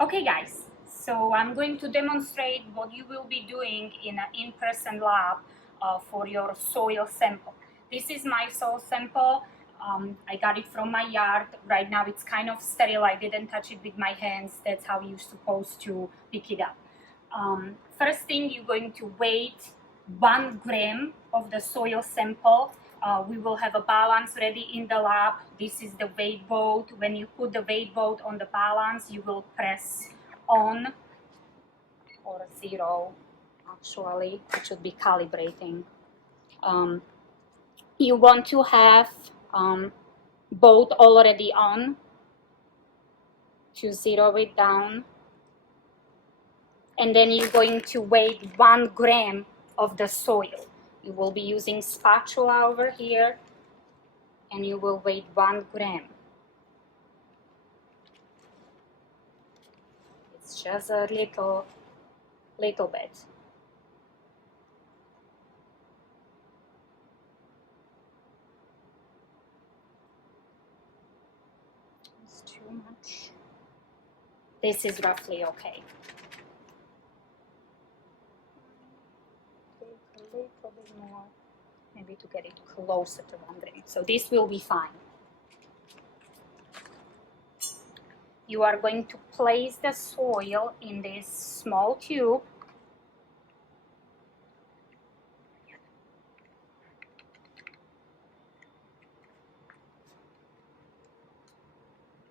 Okay guys, so I'm going to demonstrate what you will be doing in an in-person lab for your soil sample. This is my soil sample. I got it from my yard. Right now it's kind of sterile. I didn't touch it with my hands. That's how you're supposed to pick it up. First thing, you're going to weigh 1 gram of the soil sample. We will have a balance ready in the lab. This is the weight boat. When you put the weight boat on the balance, you will press on or 0. Actually, it should be calibrating. You want to have boat already on to 0 it down. And then you're going to weigh 1 gram of the soil. You will be using spatula over here, and you will weigh 1 gram. It's just a little bit. It's too much. This is roughly okay. Take a little bit more, maybe to get it closer to 1 gram. So this will be fine. You are going to place the soil in this small tube.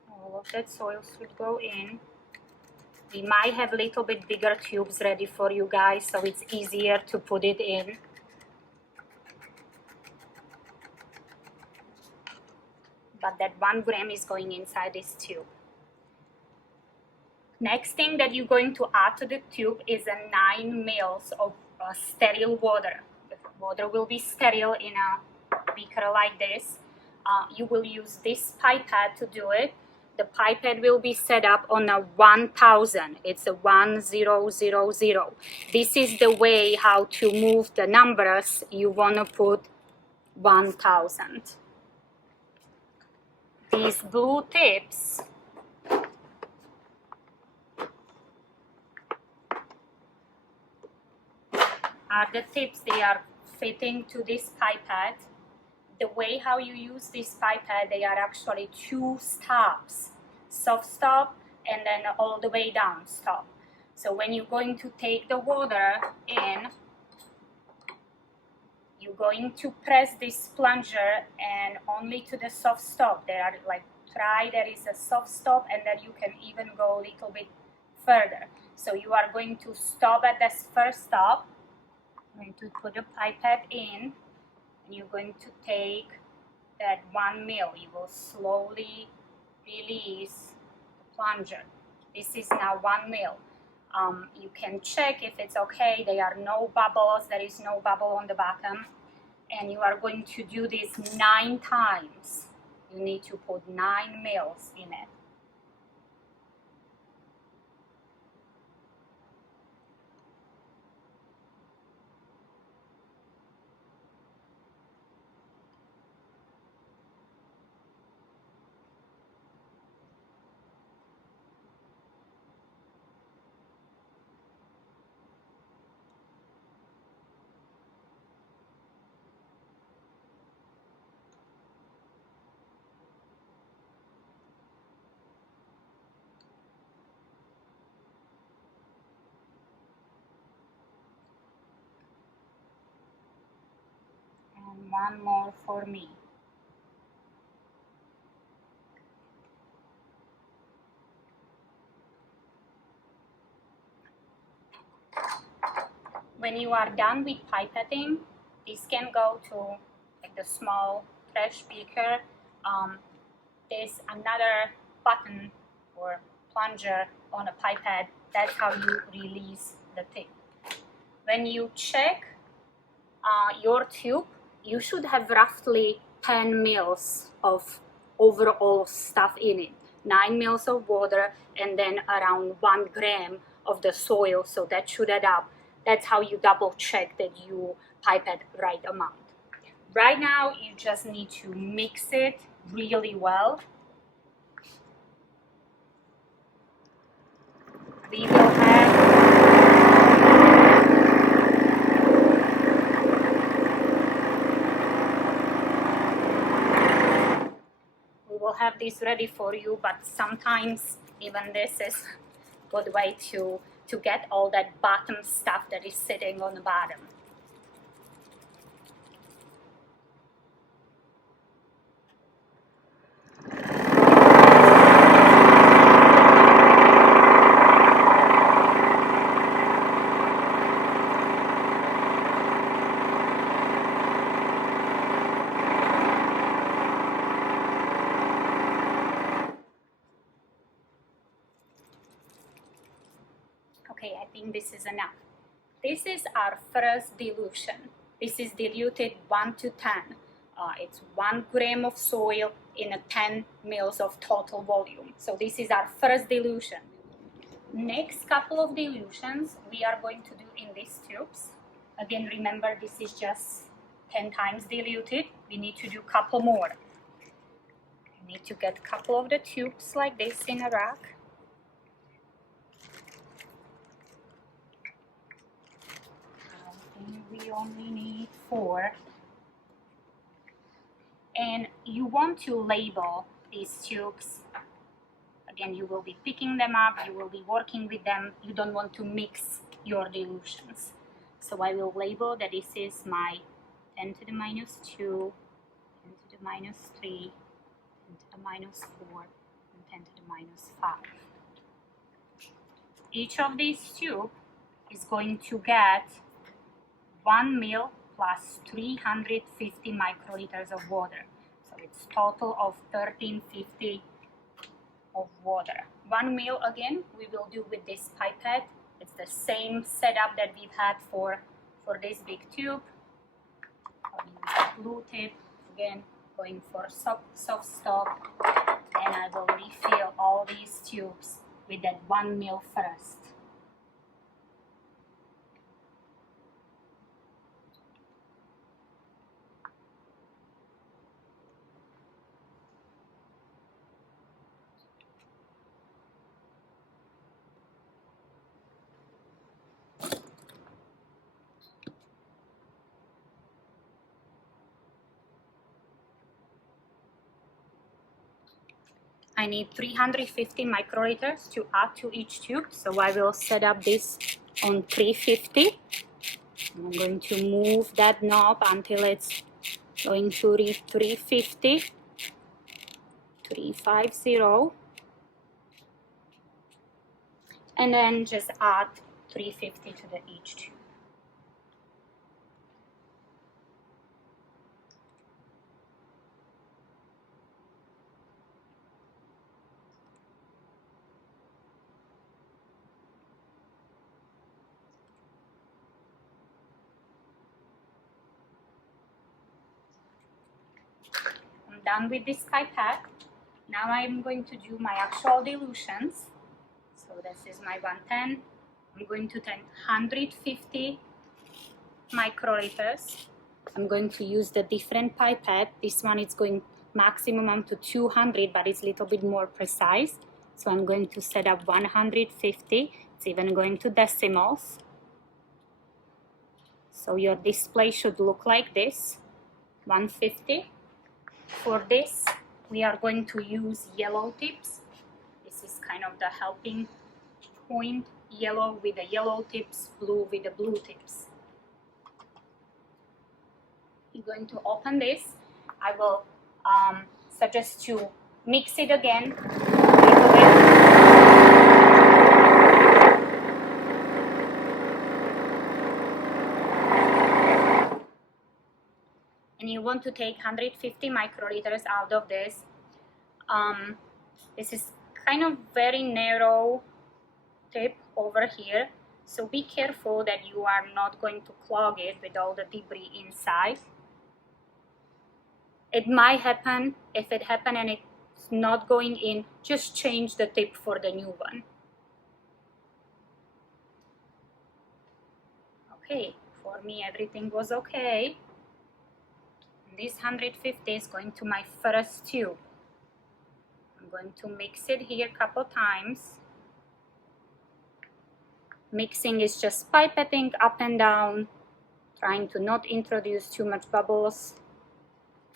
All of that soil should go in. We might have a little bit bigger tubes ready for you guys, so it's easier to put it in. But that 1 gram is going inside this tube. Next thing that you're going to add to the tube is 9 ml of sterile water. The water will be sterile in a beaker like this. You will use this pipette to do it. The pipette will be set up on a 1000. It's a 1000. This is the way how to move the numbers. You want to put 1000. These blue tips are the tips. They are fitting to this pipette. The way how you use this pipette, they are actually 2 stops, soft stop and then all the way down stop. So when you're going to take the water in, you're going to press this plunger and only to the soft stop. There are there is a soft stop, and then you can even go a little bit further. So you are going to stop at this first stop. I'm going to put the pipette in, and you're going to take that 1 ml. You will slowly release the plunger. This is now 1 ml. You can check if it's okay. There are no bubbles. There is no bubble on the bottom. And you are going to do this 9 times. You need to put 9 ml in it. And 1 more for me. When you are done with pipetting, this can go to the small trash beaker. There's another button or plunger on a pipette. That's how you release the tip. When you check your tube, you should have roughly 10 ml of overall stuff in it. 9 ml of water and then around 1 gram of the soil, so that should add up. That's how you double check that you pipette right amount. Right now, you just need to mix it really well. we will have this ready for you, but sometimes even this is a good way to get all that bottom stuff that is sitting on the bottom. Okay, I think this is enough. This is our first dilution. This is diluted 1 to 10. It's 1 gram of soil in a 10 mils of total volume. So this is our first dilution. Next couple of dilutions we are going to do in these tubes. Again, remember this is just 10 times diluted. We need to do a couple more. We need to get a couple of the tubes like this in a rack. We only need 4, and you want to label these tubes. Again, you will be picking them up, you will be working with them, you don't want to mix your dilutions. So I will label that this is my 10 to the minus 2, 10 to the minus 3, 10 to the minus 4, and 10 to the minus 5. Each of these tubes is going to get 1 mil plus 350 microliters of water. So it's total of 1350 of water. 1 mil again we will do with this pipette. It's the same setup that we've had for this big tube. I'll use the blue tip, again going for soft stop, and I will refill all these tubes with that 1 mil first. I need 350 microliters to add to each tube, so I will set up this on 350. I'm going to move that knob until it's going to reach 350, 350, and then just add 350 to each tube. I'm done with this pipette. Now I'm going to do my actual dilutions. So this is my 110. I'm going to take 150 microliters. I'm going to use the different pipette. This one is going maximum up to 200, but it's a little bit more precise. So I'm going to set up 150. It's even going to decimals. So your display should look like this, 150. For this, we are going to use yellow tips. This is kind of the helping point, yellow with the yellow tips, blue with the blue tips. You're going to open this. I will suggest to mix it again a little bit. And you want to take 150 microliters out of this. This is kind of very narrow tip over here, so be careful that you are not going to clog it with all the debris inside. It might happen. If it happens and it's not going in, just change the tip for the new one. Okay, for me everything was okay. This 150 is going to my first tube. I'm going to mix it here a couple times. Mixing is just pipetting up and down, trying to not introduce too much bubbles.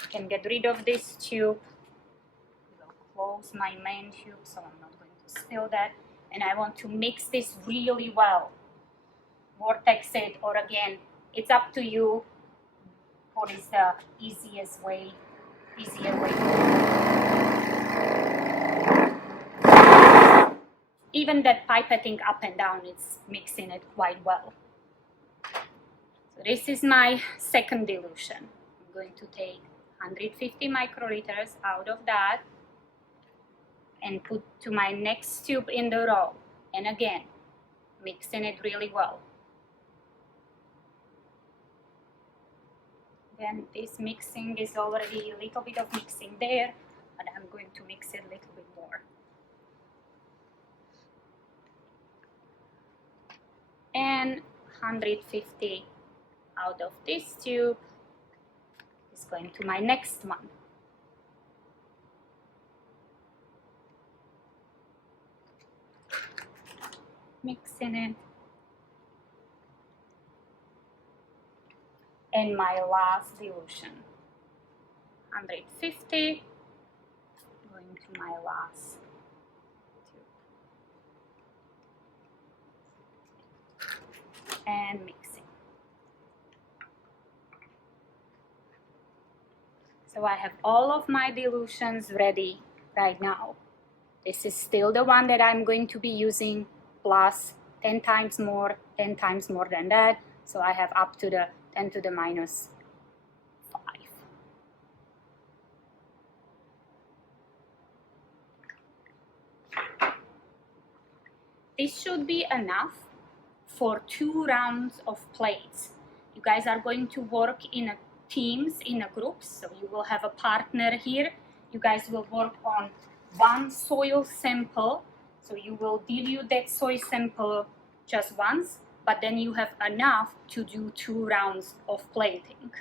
I can get rid of this tube. I will close my main tube so I'm not going to spill that. And I want to mix this really well. Vortex it, or again, it's up to you what is the easier way. Even that pipetting up and down, it's mixing it quite well. So this is my second dilution. I'm going to take 150 microliters out of that and put to my next tube in the row. And again, mixing it really well. Then this mixing is already a little bit of mixing there, but I'm going to mix it a little bit more. And 150 out of this tube is going to my next one. Mixing it. And my last dilution. 150 going to my last tube. And mixing. So I have all of my dilutions ready right now. This is still the one that I'm going to be using, plus 10 times more than that. So I have up to the 10 to the minus 5. This should be enough for 2 rounds of plates. You guys are going to work in teams, in groups, so you will have a partner here. You guys will work on one soil sample, so you will dilute that soil sample just once, but then you have enough to do 2 rounds of plating.